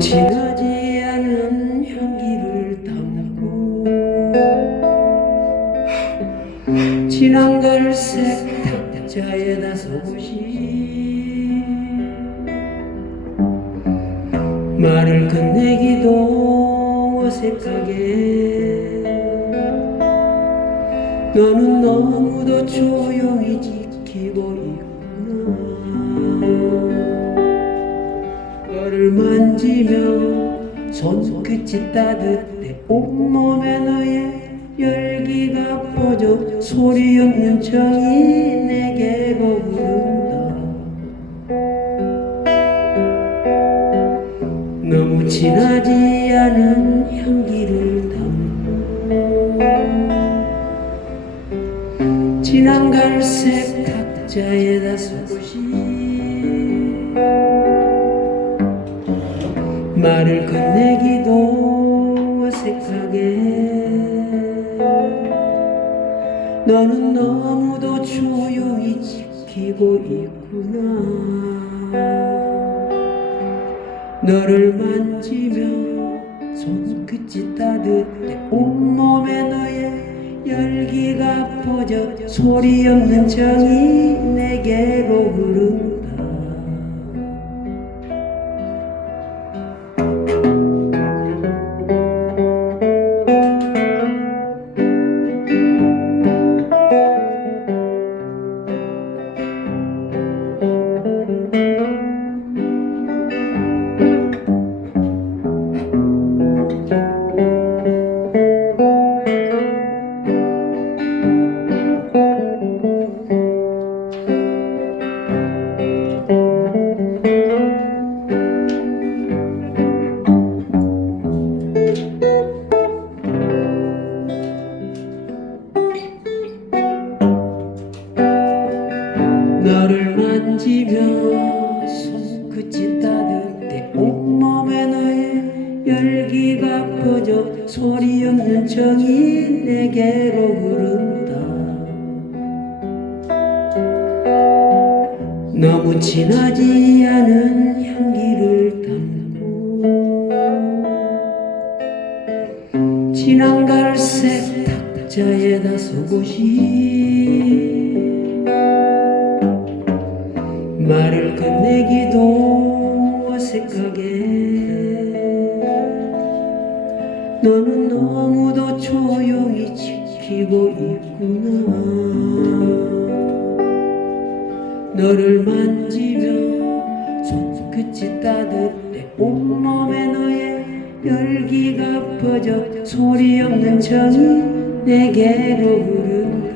지나지 않은 향기를 담고 진한 갈색 탁자에 나서보시 말을 건네기도 어색하게 너는 너무도 조용 히지. 만지며 손끝이 따뜻해 온몸에 너의 열기가 퍼져 소리 없는 정이 내게로 흐른다. 너무 진하지 않은 향기를 담고 진한 갈색 탁자에다 속옷이 말을 건네기도 어색하게 너는 너무도 조용히 지키고 있구나. 너를 만지며 손끝이 따뜻해 온몸에 너의 열기가 퍼져 소리 없는 정이 내게 너를 만지며 손끝이 따 퍼져 소리 없는 정이 내게로 흐른다. 너무 진하지 않은 향기를 담고 진한 갈색 탁자에다 속옷이 말을 건네기도 어색하게 너는 너무도 조용히 지키고 있구나. 너를 만지며 손끝이 따뜻해 온몸에 너의 열기가 퍼져 소리 없는 정이 내게로 흐른다